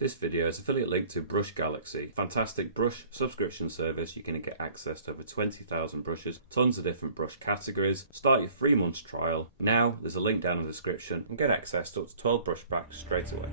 This video is affiliate linked to Brush Galaxy, fantastic brush subscription service. You can get access to over 20,000 brushes, tons of different brush categories. Start your 3 months trial now. There's a link down in the description and get access to up to 12 brush packs straight away.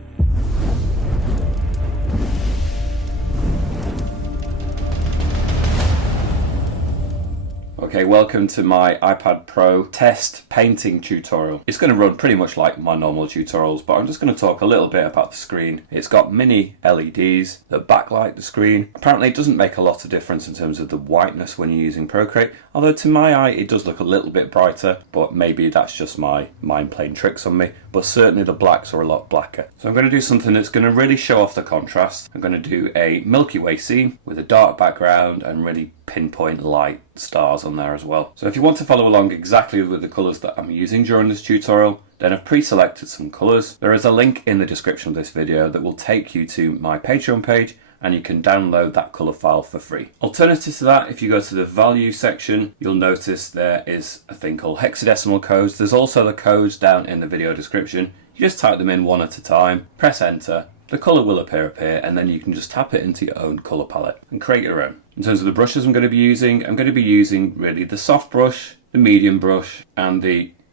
Okay, welcome to my iPad Pro test painting tutorial. It's going to run pretty much like my normal tutorials, but I'm just going to talk a little bit about the screen. It's got mini LEDs that backlight the screen. Apparently it doesn't make a lot of difference in terms of the whiteness when you're using Procreate, although to my eye it does look a little bit brighter, but maybe that's just my mind playing tricks on me. But certainly the blacks are a lot blacker. So I'm going to do something that's going to really show off the contrast. I'm going to do a Milky Way scene with a dark background and really pinpoint light stars on there as well. So if you want to follow along exactly with the colours that I'm using during this tutorial, then I've pre-selected some colours. There is a link in the description of this video that will take you to my Patreon page, and you can download that colour file for free. Alternative to that, if you go to the value section, you'll notice there is a thing called hexadecimal codes. There's also the codes down in the video description. You just type them in one at a time, press enter, the colour will appear, and then you can just tap it into your own colour palette and create your own. In terms of the brushes I'm going to be using really the soft brush, the medium brush, and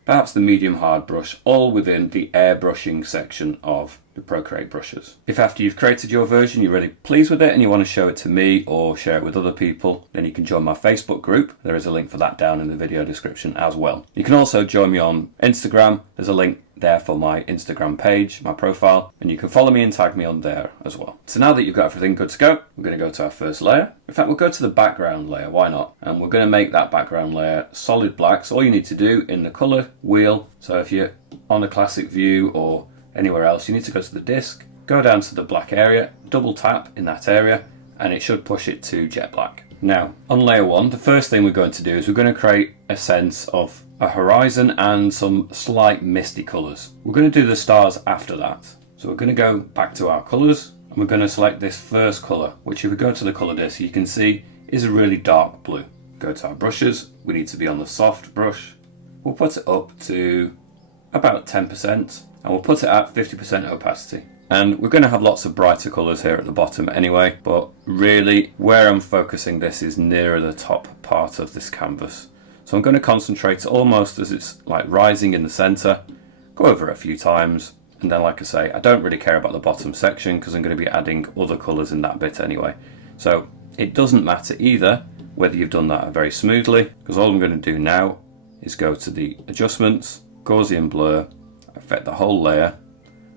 perhaps the medium hard brush, all within the airbrushing section of the Procreate brushes. If after you've created your version you're really pleased with it and you want to show it to me or share it with other people, then you can join my Facebook group. There is a link for that down in the video description as well. You can also join me on Instagram. There's a link there for my Instagram page, my profile, and you can follow me and tag me on there as well. So now that you've got everything good to go, we're going to go to our first layer. In fact, we'll go to the background layer, why not? And we're going to make that background layer solid black. So all you need to do in the color wheel, so if you're on a classic view or anywhere else, you need to go to the disk, go down to the black area, double tap in that area, and it should push it to jet black. Now, on layer 1, the first thing we're going to do is we're going to create a sense of a horizon and some slight misty colours. We're going to do the stars after that. So we're going to go back to our colours and we're going to select this first colour, which if we go to the colour disk you can see is a really dark blue. Go to our brushes, we need to be on the soft brush. We'll put it up to about 10% and we'll put it at 50% opacity. And we're going to have lots of brighter colours here at the bottom anyway, but really where I'm focusing this is nearer the top part of this canvas. So I'm going to concentrate almost as it's like rising in the centre, go over it a few times, and then like I say, I don't really care about the bottom section because I'm going to be adding other colours in that bit anyway. So it doesn't matter either whether you've done that very smoothly, because all I'm going to do now is go to the adjustments, Gaussian blur, affect the whole layer,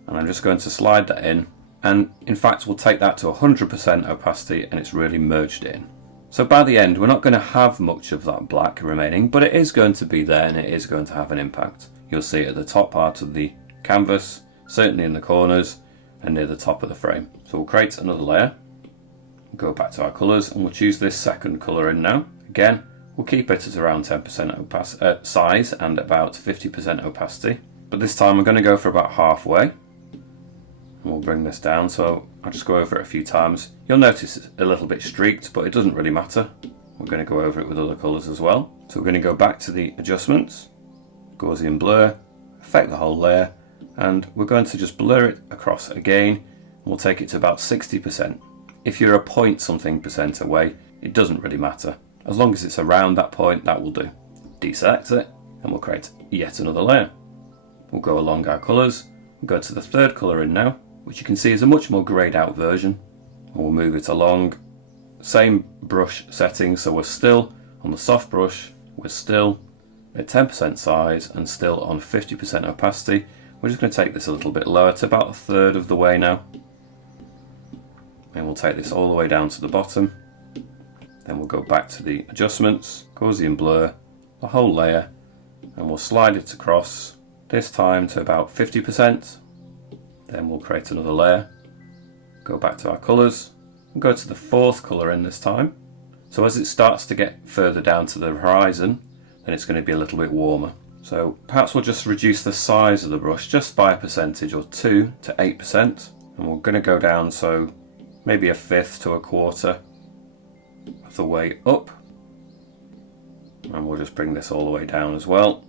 and I'm just going to slide that in, and in fact we'll take that to 100% opacity and it's really merged in. So by the end we're not going to have much of that black remaining, but it is going to be there and it is going to have an impact. You'll see it at the top part of the canvas, certainly in the corners and near the top of the frame. So we'll create another layer, go back to our colours and we'll choose this second colour in now. Again, we'll keep it at around 10% size and about 50% opacity. But this time I'm going to go for about halfway. And we'll bring this down, so I'll just go over it a few times. You'll notice it's a little bit streaked, but it doesn't really matter. We're going to go over it with other colours as well. So we're going to go back to the adjustments, Gaussian blur, affect the whole layer, and we're going to just blur it across again, and we'll take it to about 60%. If you're a point something percent away, it doesn't really matter. As long as it's around that point, that will do. Deselect it, and we'll create yet another layer. We'll go along our colours, we'll go to the third colour in now, which you can see is a much more greyed out version. And we'll move it along, same brush settings, so we're still on the soft brush, we're still at 10% size and still on 50% opacity. We're just going to take this a little bit lower to about a third of the way now. And we'll take this all the way down to the bottom. Then we'll go back to the adjustments, Gaussian blur, the whole layer, and we'll slide it across, this time to about 50%. Then we'll create another layer, go back to our colours, and go to the fourth colour in this time. So as it starts to get further down to the horizon, then it's going to be a little bit warmer. So perhaps we'll just reduce the size of the brush just by a percentage or 2 to 8%. And we're going to go down, so maybe a fifth to a quarter of the way up. And we'll just bring this all the way down as well.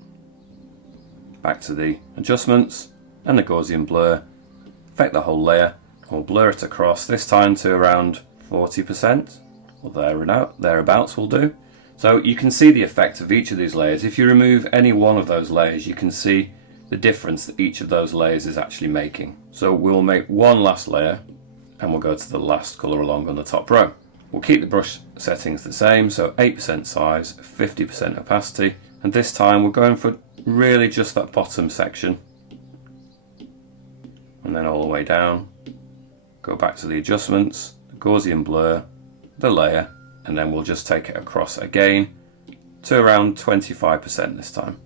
Back to the adjustments and the Gaussian blur, affect the whole layer, We'll blur it across, this time to around 40%, or thereabouts will do. So you can see the effect of each of these layers. If you remove any one of those layers, you can see the difference that each of those layers is actually making. So we'll make one last layer, and we'll go to the last colour along on the top row. We'll keep the brush settings the same, so 8% size, 50% opacity, and this time we're going for really just that bottom section, and then all the way down. Go back to the adjustments, the Gaussian blur, the layer, and then we'll just take it across again to around 25% this time.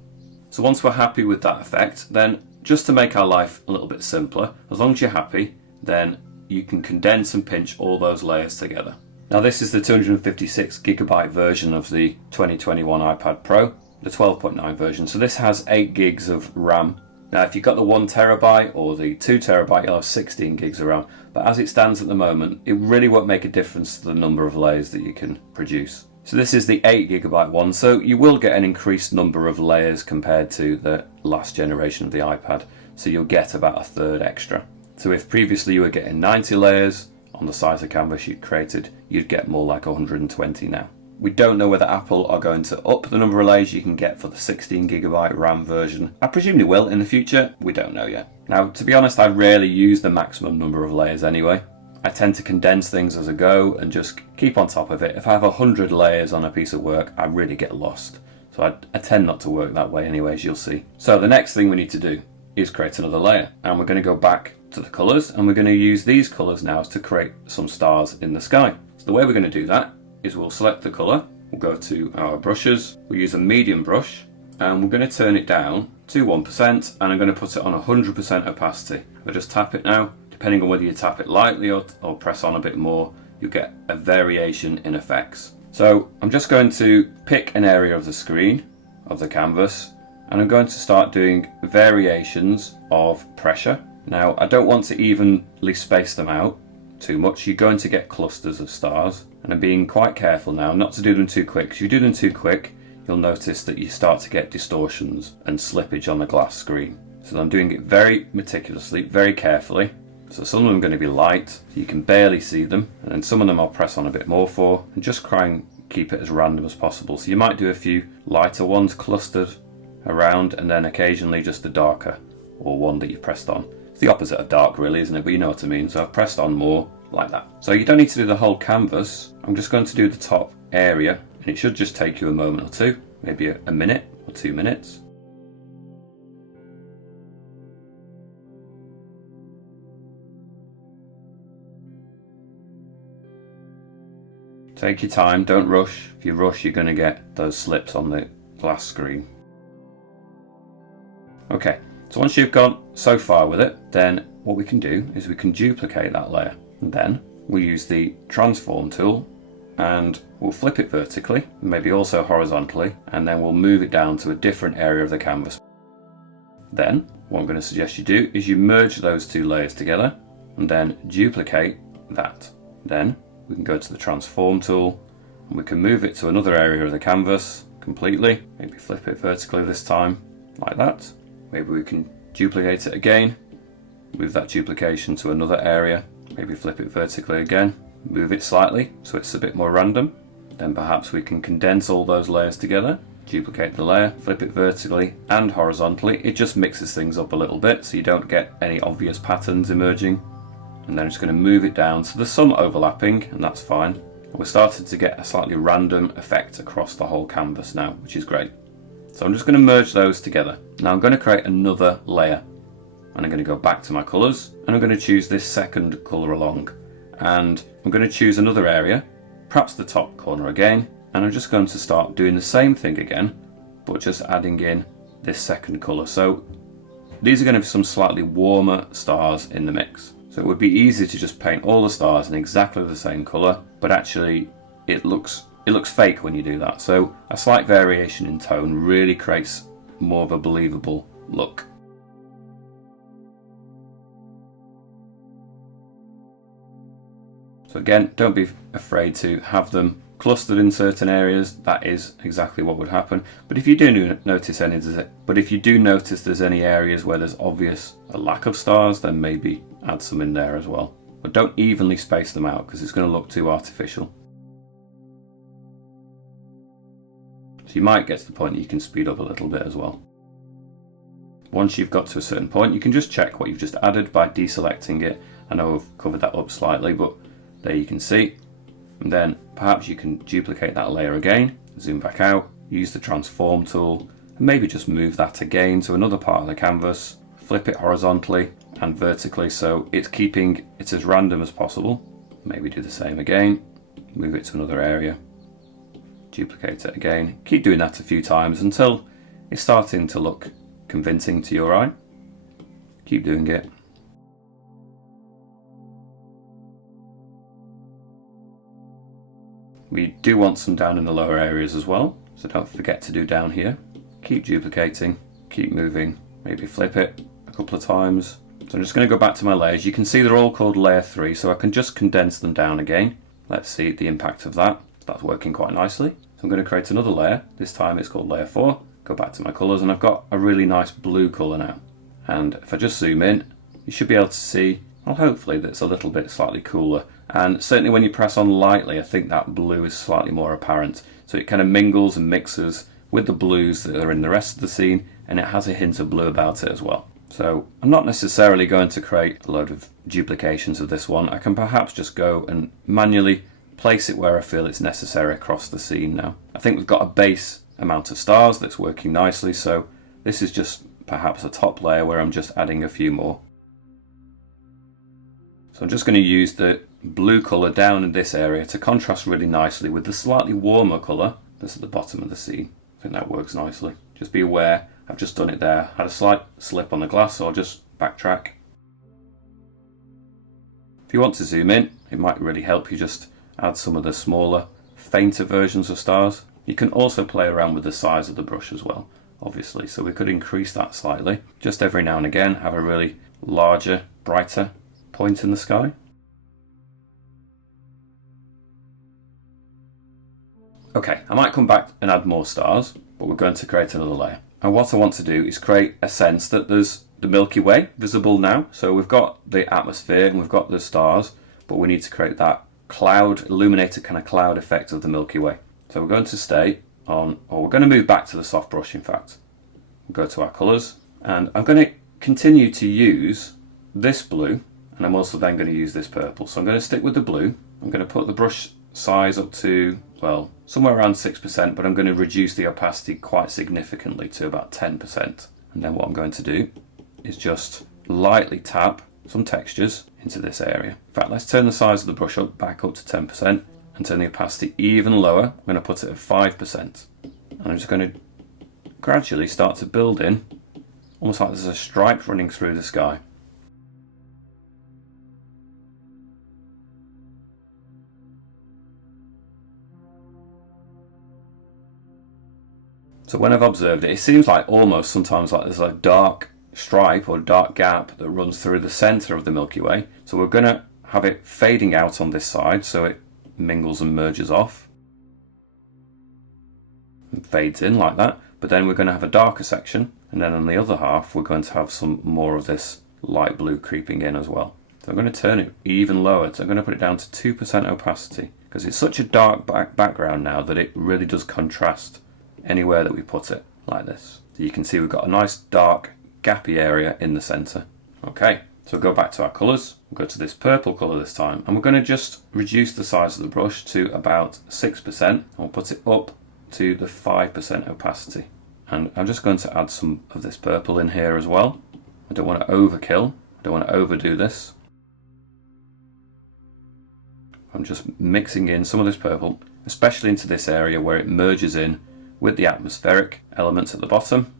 So once we're happy with that effect, then just to make our life a little bit simpler, as long as you're happy, then you can condense and pinch all those layers together. Now this is the 256GB version of the 2021 iPad Pro, the 12.9 version, so this has 8 gigs of RAM. Now if you've got the 1TB or the 2TB, you'll have 16 gigs of RAM, but as it stands at the moment, it really won't make a difference to the number of layers that you can produce. So this is the 8GB one, so you will get an increased number of layers compared to the last generation of the iPad, so you'll get about a third extra. So if previously you were getting 90 layers on the size of canvas you'd created, you'd get more like 120 now. We don't know whether Apple are going to up the number of layers you can get for the 16GB RAM version. I presume they will in the future, we don't know yet. Now to be honest, I rarely use the maximum number of layers anyway. I tend to condense things as I go and just keep on top of it. If I have 100 layers on a piece of work, I really get lost. So I tend not to work that way anyway, as you'll see. So the next thing we need to do is create another layer, and we're going to go back to the colours, and we're going to use these colours now to create some stars in the sky. So the way we're going to do that is we'll select the colour, we'll go to our brushes, we'll use a medium brush, and we're going to turn it down to 1%, and I'm going to put it on 100% opacity. I'll just tap it now. Depending on whether you tap it lightly or press on a bit more, you'll get a variation in effects. So I'm just going to pick an area of the screen, of the canvas, and I'm going to start doing variations of pressure. Now I don't want to evenly space them out too much. You're going to get clusters of stars, and I'm being quite careful now not to do them too quick. If you do them too quick, you'll notice that you start to get distortions and slippage on the glass screen. So I'm doing it very meticulously, very carefully. So some of them are going to be light, so you can barely see them, and then some of them I'll press on a bit more for, and just try and keep it as random as possible. So you might do a few lighter ones clustered around, and then occasionally just a darker, or one that you pressed on. It's the opposite of dark really, isn't it? But you know what I mean. So I've pressed on more, like that. So you don't need to do the whole canvas. I'm just going to do the top area, and it should just take you a moment or two, maybe a minute or 2 minutes. Take your time, don't rush. If you rush, you're going to get those slips on the glass screen. Okay, so once you've gone so far with it, then what we can do is we can duplicate that layer. And then we'll use the transform tool, and we'll flip it vertically, maybe also horizontally, and then we'll move it down to a different area of the canvas. Then, what I'm going to suggest you do is you merge those two layers together, and then duplicate that. Then, we can go to the transform tool, and we can move it to another area of the canvas completely. Maybe flip it vertically this time, like that. Maybe we can duplicate it again, move that duplication to another area, maybe flip it vertically again, move it slightly so it's a bit more random. Then perhaps we can condense all those layers together, duplicate the layer, flip it vertically and horizontally. It just mixes things up a little bit so you don't get any obvious patterns emerging. And then I'm just going to move it down, so there's some overlapping, and that's fine. We're starting to get a slightly random effect across the whole canvas now, which is great. So I'm just going to merge those together. Now I'm going to create another layer, and I'm going to go back to my colours, and I'm going to choose this second colour along, and I'm going to choose another area, perhaps the top corner again, and I'm just going to start doing the same thing again, but just adding in this second colour. So these are going to be some slightly warmer stars in the mix. So it would be easy to just paint all the stars in exactly the same colour, but actually it looks fake when you do that. So a slight variation in tone really creates more of a believable look. So again, don't be afraid to have them clustered in certain areas. That is exactly what would happen. But if you do notice there's any areas where there's obvious a lack of stars, then maybe add some in there as well. but don't evenly space them out because it's going to look too artificial. So you might get to the point that you can speed up a little bit as well. Once you've got to a certain point, you can just check what you've just added by deselecting it. I know I've covered that up slightly, but there you can see. And then perhaps you can duplicate that layer again, zoom back out, use the transform tool, and maybe just move that again to another part of the canvas, flip it horizontally and vertically so it's keeping it as random as possible. Maybe do the same again, move it to another area, duplicate it again. Keep doing that a few times until it's starting to look convincing to your eye. Keep doing it. We do want some down in the lower areas as well, so don't forget to do down here. Keep duplicating, keep moving, maybe flip it a couple of times. So I'm just going to go back to my layers. You can see they're all called layer 3, so I can just condense them down again. Let's see the impact of that. That's working quite nicely. So I'm going to create another layer. This time it's called layer 4. Go back to my colours and I've got a really nice blue colour now. And if I just zoom in, you should be able to see, well, hopefully that's a little bit slightly cooler. And certainly when you press on lightly, I think that blue is slightly more apparent. So it kind of mingles and mixes with the blues that are in the rest of the scene, and it has a hint of blue about it as well. So I'm not necessarily going to create a load of duplications of this one. I can perhaps just go and manually place it where I feel it's necessary across the scene now. I think we've got a base amount of stars that's working nicely, so this is just perhaps a top layer where I'm just adding a few more. So I'm just going to use the blue colour down in this area to contrast really nicely with the slightly warmer colour that's at the bottom of the scene. I think that works nicely. Just be aware, I've just done it there. Had a slight slip on the glass, so I'll just backtrack. If you want to zoom in, it might really help you just add some of the smaller, fainter versions of stars. You can also play around with the size of the brush as well, obviously, so we could increase that slightly. Just every now and again have a really larger, brighter point in the sky. Okay, I might come back and add more stars, but we're going to create another layer. And what I want to do is create a sense that there's the Milky Way visible now. So we've got the atmosphere and we've got the stars, but we need to create that cloud, illuminated kind of cloud effect of the Milky Way. So we're going to stay on, or we're going to move back to the soft brush in fact. We'll go to our colours, and I'm going to continue to use this blue, and I'm also then going to use this purple. So I'm going to stick with the blue. I'm going to put the brush size up to, well, somewhere around 6%, but I'm going to reduce the opacity quite significantly to about 10%. And then what I'm going to do is just lightly tap some textures into this area. In fact, let's turn the size of the brush up back up to 10% and turn the opacity even lower. I'm going to put it at 5%. And I'm just going to gradually start to build in, almost like there's a stripe running through the sky. So when I've observed it, it seems like almost sometimes like there's a dark stripe or dark gap that runs through the centre of the Milky Way. So we're going to have it fading out on this side so it mingles and merges off and fades in like that. But then we're going to have a darker section, and then on the other half we're going to have some more of this light blue creeping in as well. So I'm going to turn it even lower. So I'm going to put it down to 2% opacity because it's such a dark background now that it really does contrast anywhere that we put it like this. So you can see we've got a nice dark gappy area in the centre. Okay, so we'll go back to our colours. We'll go to this purple colour this time, and we're going to just reduce the size of the brush to about 6%, and we'll put it up to the 5% opacity. And I'm just going to add some of this purple in here as well. I don't want to overkill, I don't want to overdo this. I'm just mixing in some of this purple, especially into this area where it merges in with the atmospheric elements at the bottom,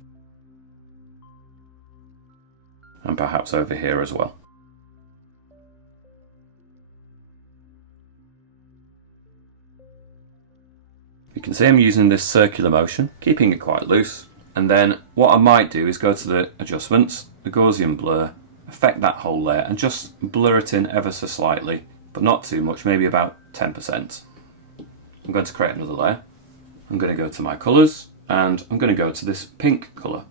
and perhaps over here as well. You can see I'm using this circular motion, keeping it quite loose, and then what I might do is go to the adjustments, the Gaussian blur, affect that whole layer and just blur it in ever so slightly, but not too much, maybe about 10%. I'm going to create another layer. I'm going to go to my colours, and I'm going to go to this pink colour.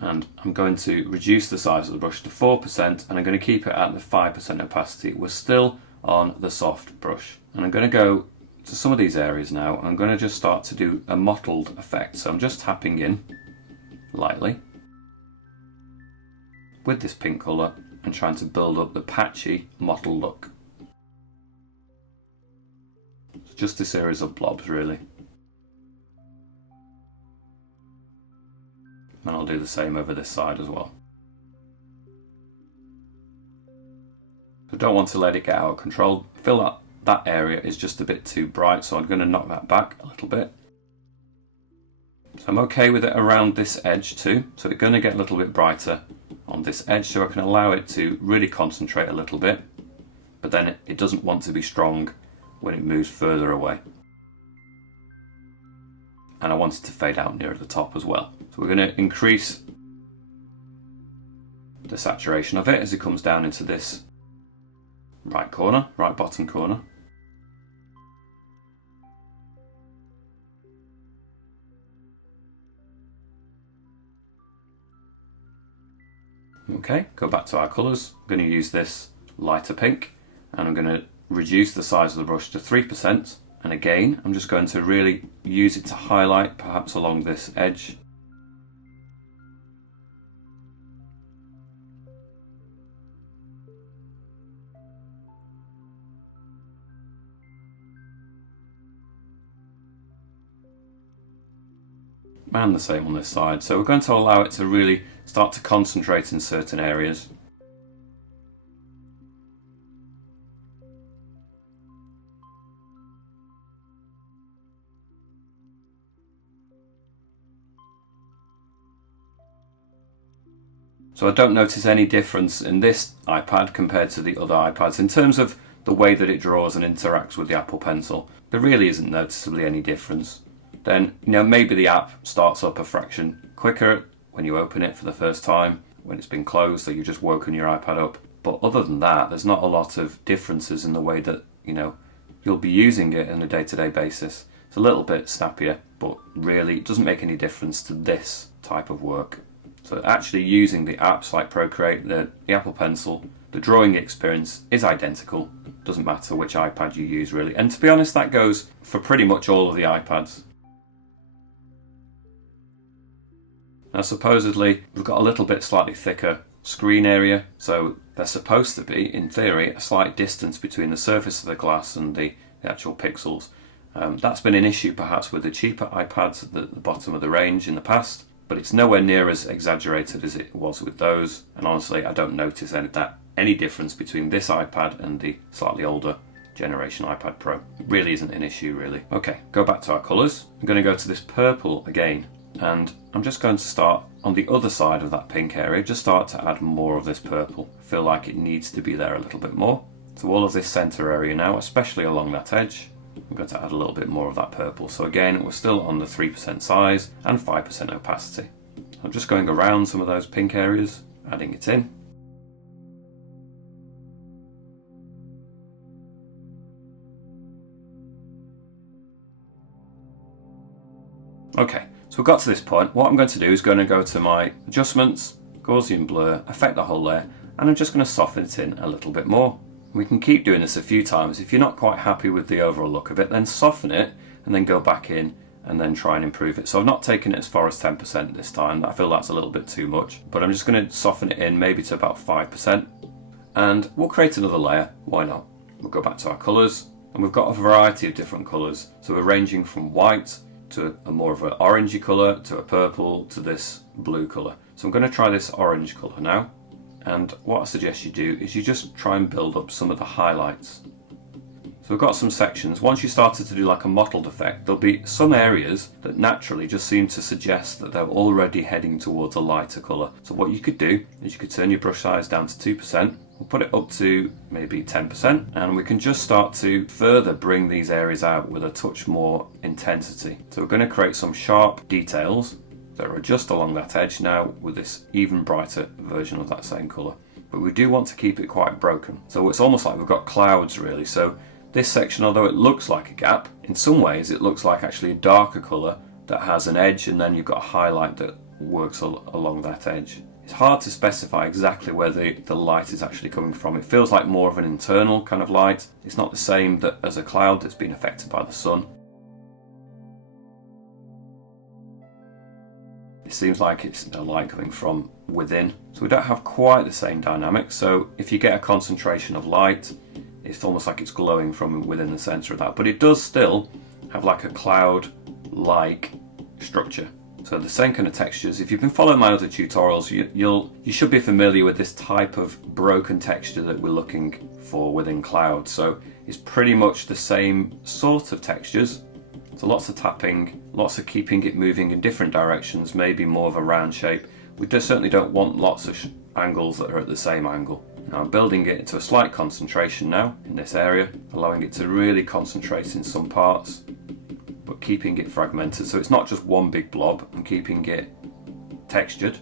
and I'm going to reduce the size of the brush to 4%, and I'm going to keep it at the 5% opacity. We're still on the soft brush, and I'm going to go to some of these areas now. I'm going to just start to do a mottled effect, so I'm just tapping in lightly with this pink colour and trying to build up the patchy mottled look. It's just a series of blobs really. And I'll do the same over this side as well. I don't want to let it get out of control. I feel like that area is just a bit too bright, so I'm going to knock that back a little bit. So I'm okay with it around this edge too, so it's going to get a little bit brighter on this edge, so I can allow it to really concentrate a little bit, but then it doesn't want to be strong when it moves further away. And I want it to fade out near the top as well. So we're going to increase the saturation of it as it comes down into this right corner, right bottom corner. Okay, go back to our colours. I'm going to use this lighter pink, and I'm going to reduce the size of the brush to 3%. And again, I'm just going to really use it to highlight, perhaps along this edge. And the same on this side. So we're going to allow it to really start to concentrate in certain areas. So I don't notice any difference in this iPad compared to the other iPads in terms of the way that it draws and interacts with the Apple Pencil. There really isn't noticeably any difference. Then, maybe the app starts up a fraction quicker when you open it for the first time, when it's been closed, so you've just woken your iPad up. But other than that, there's not a lot of differences in the way that, you'll be using it on a day-to-day basis. It's a little bit snappier, but really it doesn't make any difference to this type of work. So actually using the apps like Procreate, the Apple Pencil, the drawing experience is identical. Doesn't matter which iPad you use really. And to be honest, that goes for pretty much all of the iPads. Now supposedly we've got a little bit slightly thicker screen area, so there's supposed to be, in theory, a slight distance between the surface of the glass and the actual pixels. That's been an issue perhaps with the cheaper iPads at the bottom of the range in the past, but it's nowhere near as exaggerated as it was with those, and honestly I don't notice any difference between this iPad and the slightly older generation iPad Pro. It really isn't an issue really. Okay, go back to our colours. I'm going to go to this purple again, and I'm just going to start on the other side of that pink area, just start to add more of this purple. I feel like it needs to be there a little bit more. So all of this centre area now, especially along that edge, I'm going to add a little bit more of that purple. So again, we're still on the 3% size and 5% opacity. I'm just going around some of those pink areas, adding it in. Okay, so we've got to this point. What I'm going to do is going to go to my adjustments, Gaussian blur, affect the whole layer, and I'm just going to soften it in a little bit more. We can keep doing this a few times. If you're not quite happy with the overall look of it, then soften it and then go back in and then try and improve it. So I've not taken it as far as 10% this time. I feel that's a little bit too much, but I'm just going to soften it in maybe to about 5%. And we'll create another layer, why not? We'll go back to our colours, and we've got a variety of different colours. So we're ranging from white to a more of an orangey colour, to a purple, to this blue colour. So I'm going to try this orange colour now. And what I suggest you do is you just try and build up some of the highlights. So we've got some sections. Once you started to do like a mottled effect, there'll be some areas that naturally just seem to suggest that they're already heading towards a lighter colour. So what you could do is you could turn your brush size down to 2%, we'll put it up to maybe 10%, and we can just start to further bring these areas out with a touch more intensity. So we're going to create some sharp details that are just along that edge now with this even brighter version of that same colour. But we do want to keep it quite broken. So it's almost like we've got clouds really. So this section, although it looks like a gap, in some ways it looks like actually a darker colour that has an edge, and then you've got a highlight that works along that edge. It's hard to specify exactly where the light is actually coming from. It feels like more of an internal kind of light. It's not the same as a cloud that's been affected by the sun. It seems like it's a light coming from within. So we don't have quite the same dynamic. So if you get a concentration of light, it's almost like it's glowing from within the center of that. But it does still have like a cloud-like structure. So the same kind of textures. If you've been following my other tutorials, you should be familiar with this type of broken texture that we're looking for within cloud. So it's pretty much the same sort of textures. So lots of tapping, lots of keeping it moving in different directions, maybe more of a round shape. We just certainly don't want lots of angles that are at the same angle. Now I'm building it into a slight concentration now in this area, allowing it to really concentrate in some parts, but keeping it fragmented. So it's not just one big blob, I'm keeping it textured.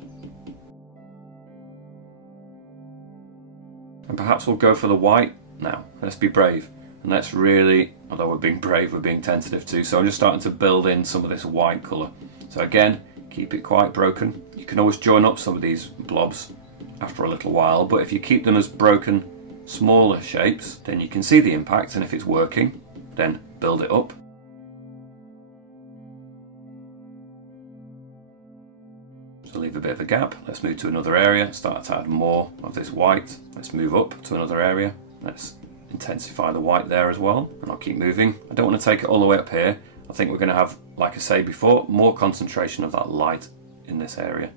And perhaps we'll go for the white now. Let's be brave. And let's really, although we're being brave, we're being tentative too. So I'm just starting to build in some of this white colour. So again, keep it quite broken. You can always join up some of these blobs after a little while, but if you keep them as broken, smaller shapes, then you can see the impact, and if it's working, then build it up. So leave a bit of a gap. Let's move to another area, start to add more of this white. Let's move up to another area. Let's intensify the white there as well, and I'll keep moving. I don't want to take it all the way up here. I think we're going to have, like I say before, more concentration of that light in this area.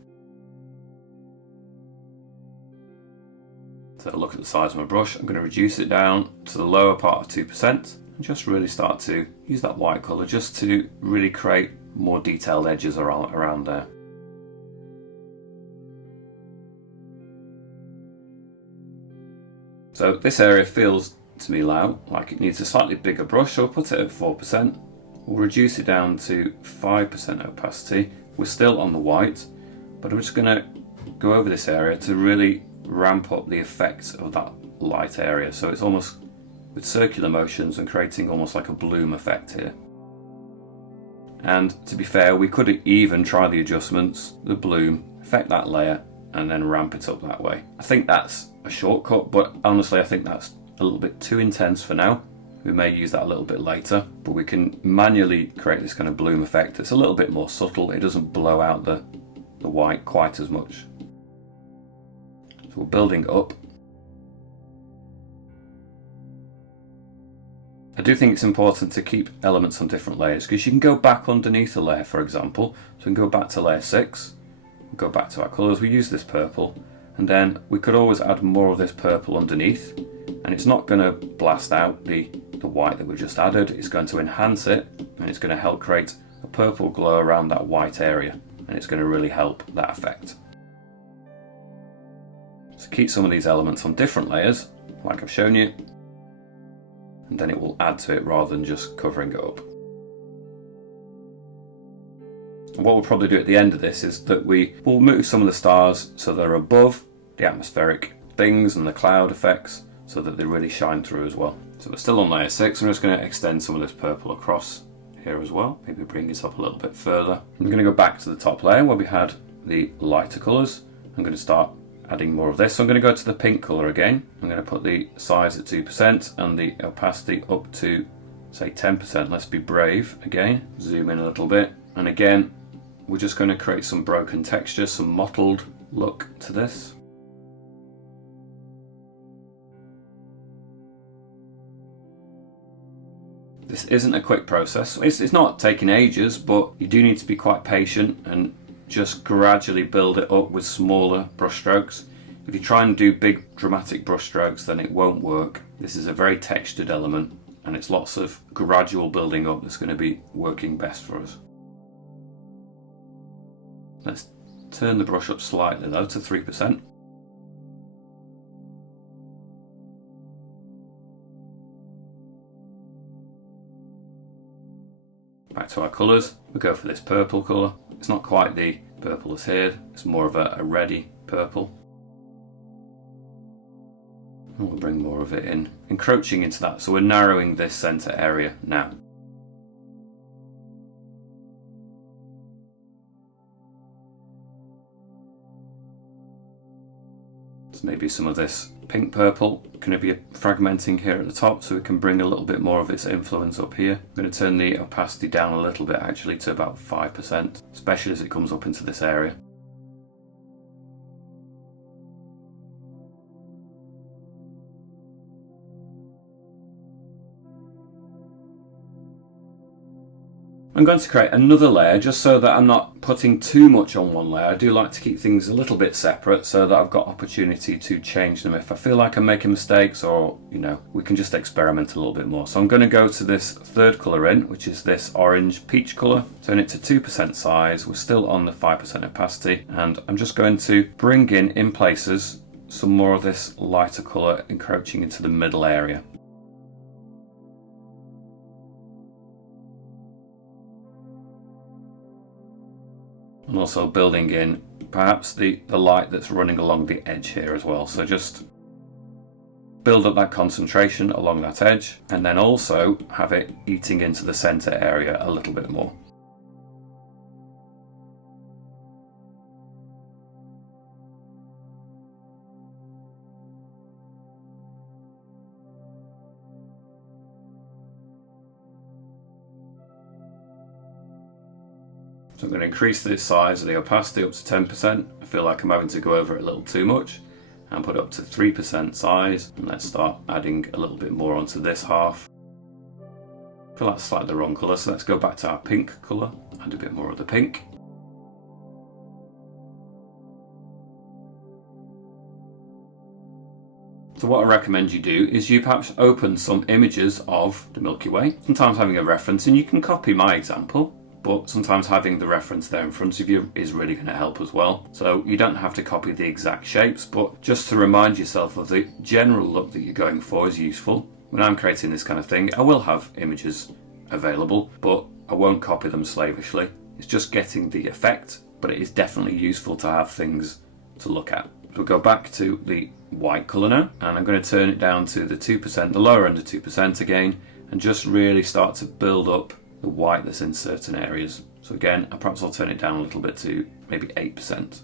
So look at the size of my brush. I'm going to reduce it down to the lower part of 2% and just really start to use that white colour just to really create more detailed edges around there. So this area feels to me now like it needs a slightly bigger brush, so we'll put it at 4%. We'll reduce it down to 5% opacity. We're still on the white, but I'm just going to go over this area to really ramp up the effect of that light area. So it's almost with circular motions and creating almost like a bloom effect here. And to be fair, we could even try the adjustments, the bloom, affect that layer, and then ramp it up that way. I think that's a shortcut, but honestly I think that's a little bit too intense for now. We may use that a little bit later, but we can manually create this kind of bloom effect. It's a little bit more subtle. It doesn't blow out the white quite as much. So we're building up. I do think it's important to keep elements on different layers, because you can go back underneath a layer, for example. So we can go back to layer 6, go back to our colours, we use this purple, and then we could always add more of this purple underneath, and it's not going to blast out the white that we just added. It's going to enhance it, and it's going to help create a purple glow around that white area, and it's going to really help that effect. So keep some of these elements on different layers, like I've shown you, and then it will add to it rather than just covering it up. And what we'll probably do at the end of this is that we will move some of the stars so they're above the atmospheric things and the cloud effects, so that they really shine through as well. So we're still on layer 6. I'm just going to extend some of this purple across here as well. Maybe bring this up a little bit further. I'm going to go back to the top layer where we had the lighter colours. I'm going to start adding more of this. So I'm going to go to the pink colour again. I'm going to put the size at 2% and the opacity up to, say, 10%. Let's be brave again. Zoom in a little bit. And again, we're just going to create some broken texture, some mottled look to this. This isn't a quick process. It's not taking ages, but you do need to be quite patient and just gradually build it up with smaller brush strokes. If you try and do big dramatic brush strokes, then it won't work. This is a very textured element, and it's lots of gradual building up that's going to be working best for us. Let's turn the brush up slightly though to 3%. Back to our colours, we go for this purple colour. It's not quite the purple as here, it's more of a reddy purple. And we'll bring more of it in, encroaching into that, so we're narrowing this centre area now. There's maybe some of this pink purple going to be fragmenting here at the top, so we can bring a little bit more of its influence up here. I'm going to turn the opacity down a little bit actually to about 5%, especially as it comes up into this area. I'm going to create another layer just so that I'm not putting too much on one layer. I do like to keep things a little bit separate so that I've got opportunity to change them if I feel like I'm making mistakes, or we can just experiment a little bit more. So I'm going to go to this third colour in, which is this orange peach colour, turn it to 2% size. We're still on the 5% opacity, and I'm just going to bring in places some more of this lighter colour encroaching into the middle area. And also building in perhaps the light that's running along the edge here as well. So just build up that concentration along that edge, and then also have it eating into the center area a little bit more. So I'm going to increase the size of the opacity up to 10%. I feel like I'm having to go over it a little too much, and put it up to 3% size. And let's start adding a little bit more onto this half. I feel like it's slightly the wrong colour, so let's go back to our pink colour, add a bit more of the pink. So what I recommend you do is you perhaps open some images of the Milky Way, sometimes having a reference, and you can copy my example, but sometimes having the reference there in front of you is really going to help as well. So you don't have to copy the exact shapes, but just to remind yourself of the general look that you're going for is useful. When I'm creating this kind of thing, I will have images available, but I won't copy them slavishly. It's just getting the effect, but it is definitely useful to have things to look at. So we'll go back to the white colour now, and I'm going to turn it down to the 2%, the lower end of 2% again, and just really start to build up the white that's in certain areas. So again, perhaps I'll turn it down a little bit to maybe 8%.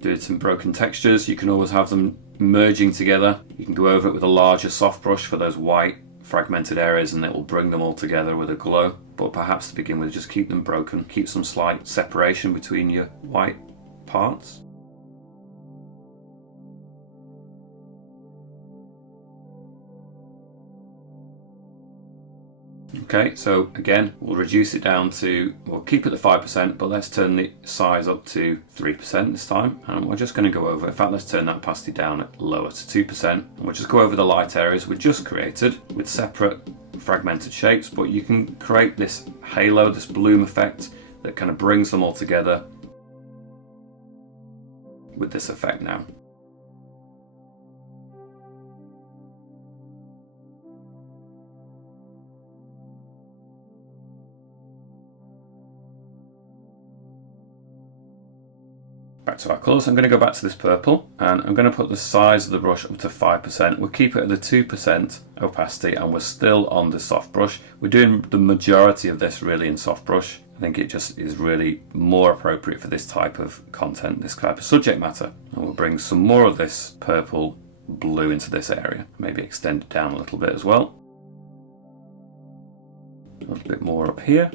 Do some broken textures. You can always have them merging together. You can go over it with a larger soft brush for those white fragmented areas, and it will bring them all together with a glow. But perhaps to begin with, just keep them broken. Keep some slight separation between your white parts. Okay, so again, we'll reduce it down to, we'll keep it at 5%, but let's turn the size up to 3% this time. And we're just going to go over, in fact, let's turn that opacity down lower to 2%. And we'll just go over the light areas we just created with separate fragmented shapes, but you can create this halo, this bloom effect that kind of brings them all together with this effect now. Back to our colours, I'm going to go back to this purple, and I'm going to put the size of the brush up to 5%. We'll keep it at the 2% opacity, and we're still on the soft brush. We're doing the majority of this really in soft brush. I think it just is really more appropriate for this type of content, this type of subject matter. And we'll bring some more of this purple blue into this area, maybe extend it down a little bit as well. A little bit more up here.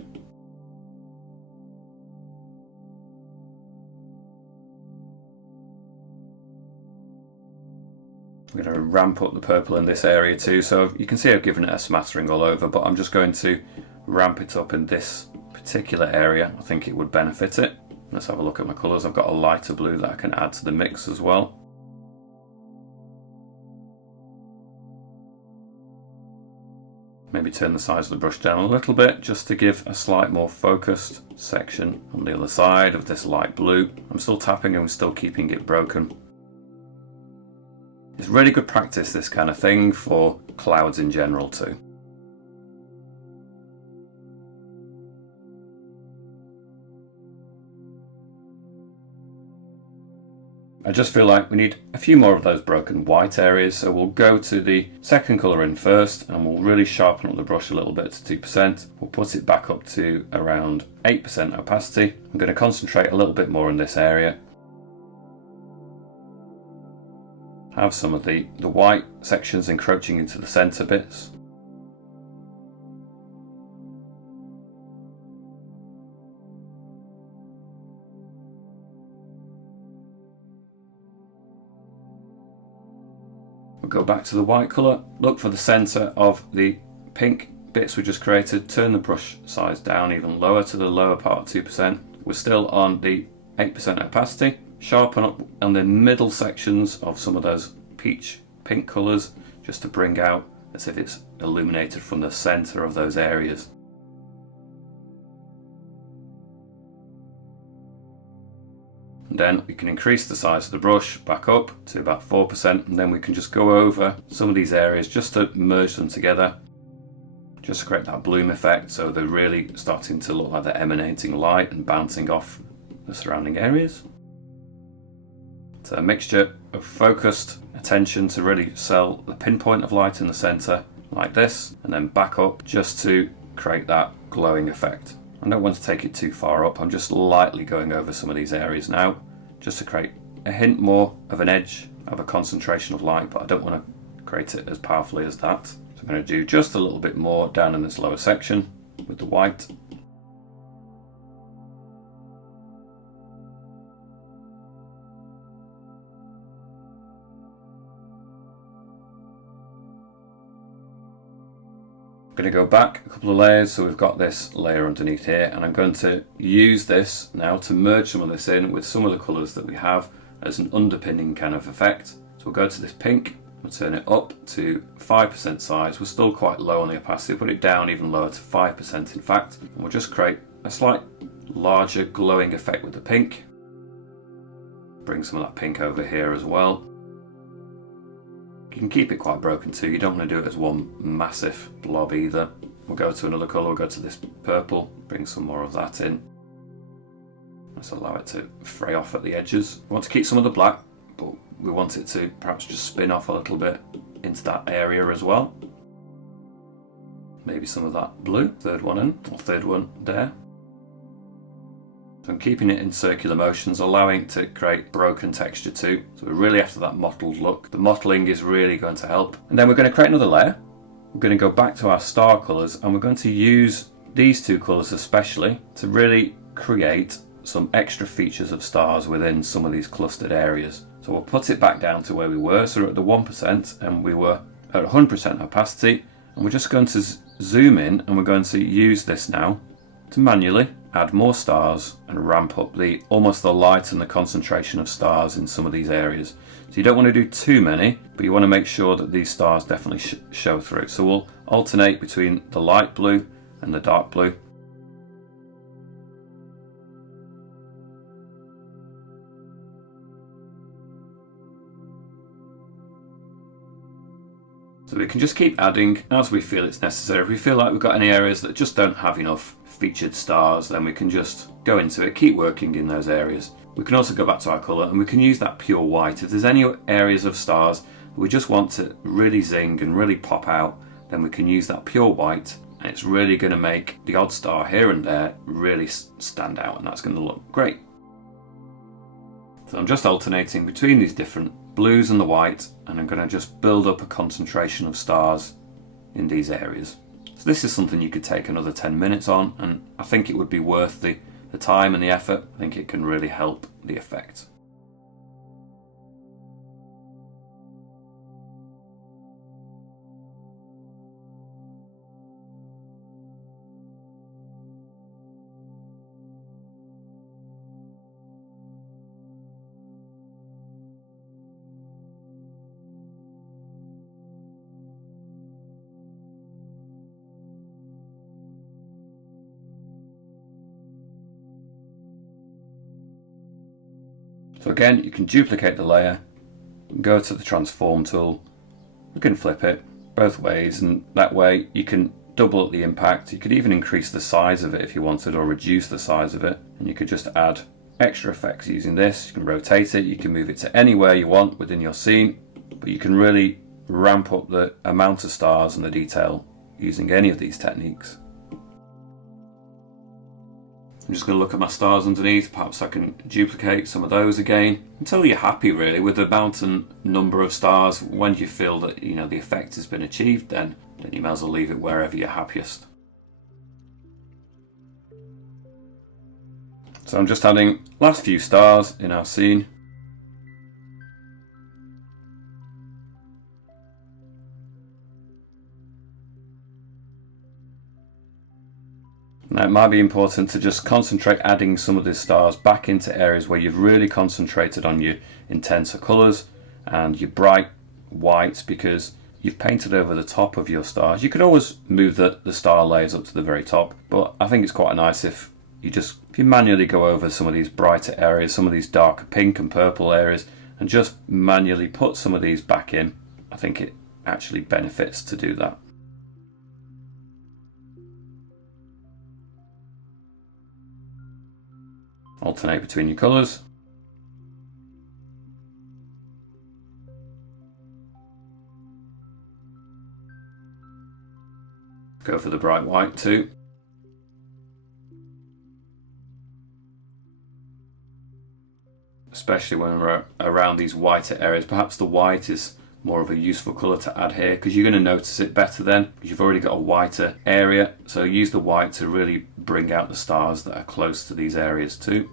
I'm going to ramp up the purple in this area too, so you can see I've given it a smattering all over, but I'm just going to ramp it up in this particular area. I think it would benefit it. Let's have a look at my colours. I've got a lighter blue that I can add to the mix as well. Maybe turn the size of the brush down a little bit just to give a slight more focused section on the other side of this light blue. I'm still tapping and still keeping it broken. It's really good practice, this kind of thing, for clouds in general too. I just feel like we need a few more of those broken white areas, so we'll go to the second colour in first and we'll really sharpen up the brush a little bit to 2%. We'll put it back up to around 8% opacity. I'm going to concentrate a little bit more in this area. Have some of the white sections encroaching into the centre bits. We'll go back to the white colour, look for the centre of the pink bits we just created, turn the brush size down even lower to the lower part, 2%. We're still on the 8% opacity. Sharpen up on the middle sections of some of those peach pink colours, just to bring out as if it's illuminated from the centre of those areas. And then we can increase the size of the brush back up to about 4%, and then we can just go over some of these areas just to merge them together, just to create that bloom effect, so they're really starting to look like they're emanating light and bouncing off the surrounding areas. It's a mixture of focused attention to really sell the pinpoint of light in the centre like this, and then back up just to create that glowing effect. I don't want to take it too far up, I'm just lightly going over some of these areas now, just to create a hint more of an edge of a concentration of light, but I don't want to create it as powerfully as that. So I'm going to do just a little bit more down in this lower section with the white. I'm going to go back a couple of layers, so we've got this layer underneath here, and I'm going to use this now to merge some of this in with some of the colours that we have as an underpinning kind of effect. So we'll go to this pink, we'll turn it up to 5% size. We're still quite low on the opacity, put it down even lower to 5% in fact, and we'll just create a slight larger glowing effect with the pink. Bring some of that pink over here as well. You can keep it quite broken too, you don't want to do it as one massive blob either. We'll go to another colour, we'll go to this purple, bring some more of that in. Let's allow it to fray off at the edges. We want to keep some of the black, but we want it to perhaps just spin off a little bit into that area as well. Maybe some of that blue, third one in, or third one there. So I'm keeping it in circular motions, allowing it to create broken texture too. So we're really after that mottled look. The mottling is really going to help. And then we're going to create another layer. We're going to go back to our star colours, and we're going to use these two colours especially to really create some extra features of stars within some of these clustered areas. So we'll put it back down to where we were. So we're at the 1% and we were at 100% opacity. And we're just going to zoom in, and we're going to use this now to manually add more stars and ramp up almost the light and the concentration of stars in some of these areas. So you don't want to do too many, but you want to make sure that these stars definitely show through. So we'll alternate between the light blue and the dark blue. So we can just keep adding as we feel it's necessary. If we feel like we've got any areas that just don't have enough featured stars, then we can just go into it, keep working in those areas. We can also go back to our colour, and we can use that pure white. If there's any areas of stars that we just want to really zing and really pop out, then we can use that pure white, and it's really going to make the odd star here and there really stand out, and that's going to look great. So I'm just alternating between these different blues and the white, and I'm going to just build up a concentration of stars in these areas. So this is something you could take another 10 minutes on, and I think it would be worth the time and the effort. I think it can really help the effect. So again, you can duplicate the layer, go to the transform tool, you can flip it both ways, and that way you can double up the impact. You could even increase the size of it if you wanted, or reduce the size of it, and you could just add extra effects using this. You can rotate it, you can move it to anywhere you want within your scene, but you can really ramp up the amount of stars and the detail using any of these techniques. I'm just going to look at my stars underneath. Perhaps I can duplicate some of those again until you're happy really with the amount and number of stars. When you feel that the effect has been achieved, then you may as well leave it wherever you're happiest. So I'm just adding last few stars in our scene. Now it might be important to just concentrate adding some of these stars back into areas where you've really concentrated on your intenser colours and your bright whites, because you've painted over the top of your stars. You can always move the star layers up to the very top, but I think it's quite nice if you manually go over some of these brighter areas, some of these darker pink and purple areas, and just manually put some of these back in. I think it actually benefits to do that. Alternate between your colours. Go for the bright white too. Especially when we're around these whiter areas. Perhaps the white is more of a useful colour to add here, because you're going to notice it better then, because you've already got a whiter area. So use the white to really bring out the stars that are close to these areas too.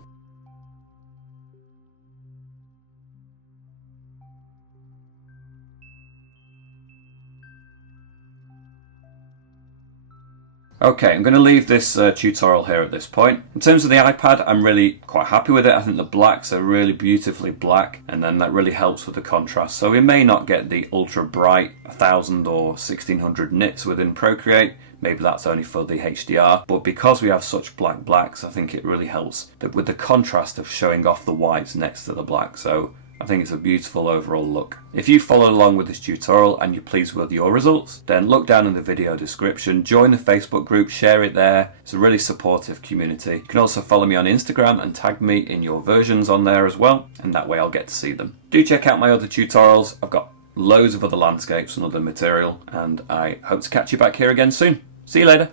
Okay, I'm going to leave this tutorial here at this point. In terms of the iPad, I'm really quite happy with it. I think the blacks are really beautifully black, and then that really helps with the contrast. So we may not get the ultra bright 1000 or 1600 nits within Procreate. Maybe that's only for the HDR, but because we have such black blacks, I think it really helps with the contrast of showing off the whites next to the black. So I think it's a beautiful overall look. If you followed along with this tutorial and you're pleased with your results, then look down in the video description, join the Facebook group, share it there. It's a really supportive community. You can also follow me on Instagram and tag me in your versions on there as well, and that way I'll get to see them. Do check out my other tutorials. I've got loads of other landscapes and other material, and I hope to catch you back here again soon. See you later.